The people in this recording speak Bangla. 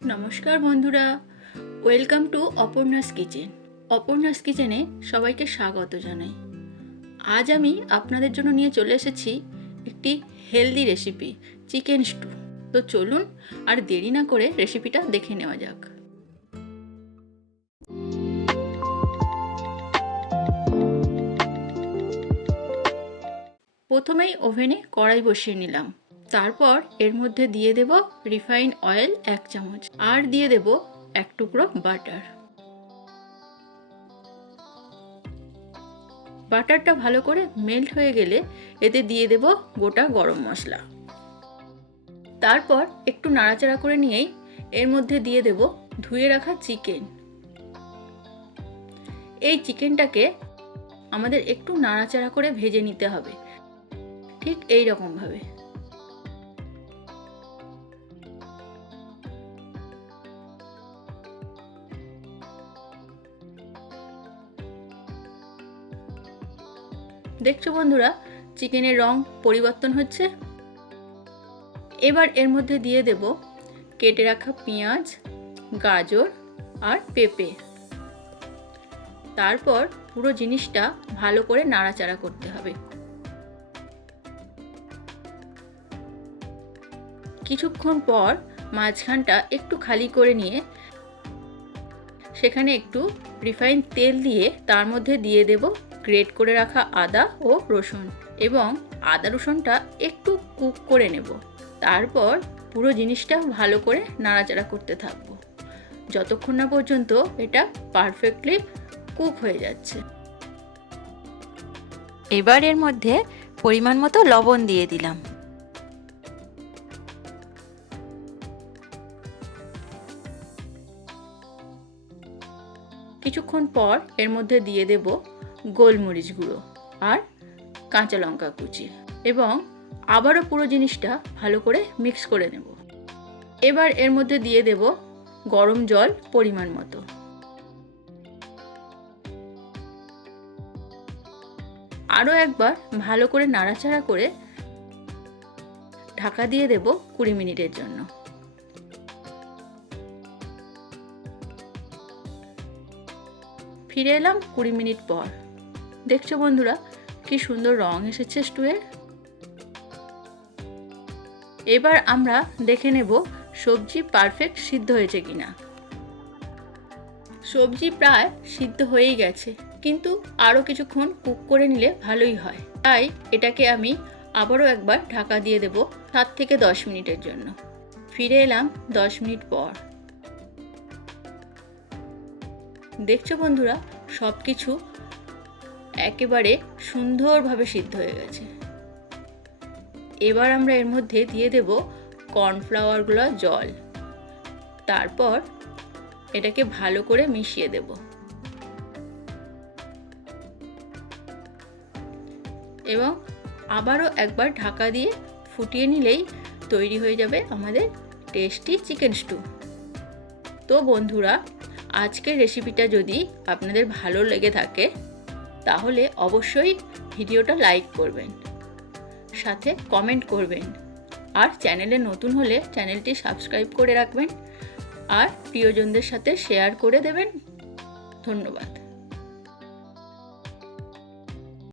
নমস্কার বন্ধুরা, welcome to Aparna's kitchen. Aparna's কিচেনে সবাইকে স্বাগত জানাই। আজ আমি আপনাদের জন্য নিয়ে চলে এসেছি একটি হেলদি রেসিপি, চিকেন স্টু। তো চলুন আর দেরি না করে রেসিপিটা দেখে নেওয়া যাক। প্রথমেই ওভেনে কড়াই বসিয়ে নিলাম। তারপর এর মধ্যে দিয়ে দেব রিফাইন্ড অয়েল 1 চামচ আর দিয়ে দেব 1 টুকরো বাটার। বাটারটা ভালো করে মেল্ট হয়ে গেলে এতে দিয়ে দেব গোটা গরম মশলা। তারপর একটু নাড়াচাড়া করে নিয়েই এর মধ্যে দিয়ে দেব ধুয়ে রাখা চিকেন। এই চিকেনটাকে আমাদের একটু নাড়াচাড়া করে ভেজে নিতে হবে, ঠিক এই রকম ভাবে। দেখছো বন্ধুরা, চিকেনের রং পরিবর্তন হচ্ছে। এবার এর মধ্যে দিয়ে দেব কেটে রাখা পেঁয়াজ, গাজর আর পেঁপে। তারপর পুরো জিনিসটা ভালো করে নাড়াচাড়া করতে হবে। কিছুক্ষণ পর মাঝখানটা একটু খালি করে নিয়ে সেখানে একটু রিফাইন্ড তেল দিয়ে তার মধ্যে দিয়ে দেব গ্রেট করে রাখা আদা ও রসুন, এবং আদা রসুনটা একটু কুক করে নেব। তারপর পুরো জিনিসটা ভালো করে নাড়াচাড়া করতে থাকবো যতক্ষণ না পর্যন্ত এটা পারফেক্টলি কুক হয়ে যাচ্ছে। এবার এর মধ্যে পরিমাণ মতো লবণ দিয়ে দিলাম। কিছুক্ষণ পর এর মধ্যে দিয়ে দেব গোলমরিচ গুঁড়ো আর কাঁচা লঙ্কা কুচি, এবং আবারও পুরো জিনিসটা ভালো করে মিক্স করে নেব। এবার এর মধ্যে দিয়ে দেব গরম জল পরিমাণ মতো। আরও একবার ভালো করে নাড়াচাড়া করে ঢাকা দিয়ে দেব 20 মিনিটের জন্য। ফিরে এলাম 20 মিনিট পর। দেখছো বন্ধুরা, কি সুন্দর রং এসেছে স্টুয়ের। এবার আমরা দেখে নেব সবজি পারফেক্ট সিদ্ধ হয়েছে কিনা। সবজি প্রায় সিদ্ধ হয়েই গেছে, কিন্তু আরও কিছুক্ষণ কুক করে নিলে ভালোই হয়। তাই এটাকে আমি আবারও একবার ঢাকা দিয়ে দেব 7 থেকে 10 মিনিটের জন্য। ফিরে এলাম 10 মিনিট পর। দেখছো বন্ধুরা, সব কিছু একেবারে সুন্দরভাবে সিদ্ধ হয়ে গেছে। এবার আমরা এর মধ্যে দিয়ে দেব কর্নফ্লাওয়ারগুলো জল। তারপর এটাকে ভালো করে মিশিয়ে দেব, এবং আবারও একবার ঢাকা দিয়ে ফুটিয়ে নিলেই তৈরি হয়ে যাবে আমাদের টেস্টি চিকেন স্টু। তো বন্ধুরা, আজকের রেসিপিটা যদি আপনাদের ভালো লেগে থাকে তাহলে অবশ্যই ভিডিওটা লাইক করবেন, সাথে কমেন্ট করবেন, আর চ্যানেলে নতুন হলে চ্যানেলটি সাবস্ক্রাইব করে রাখবেন আর প্রিয়জনদের সাথে শেয়ার করে দেবেন। ধন্যবাদ।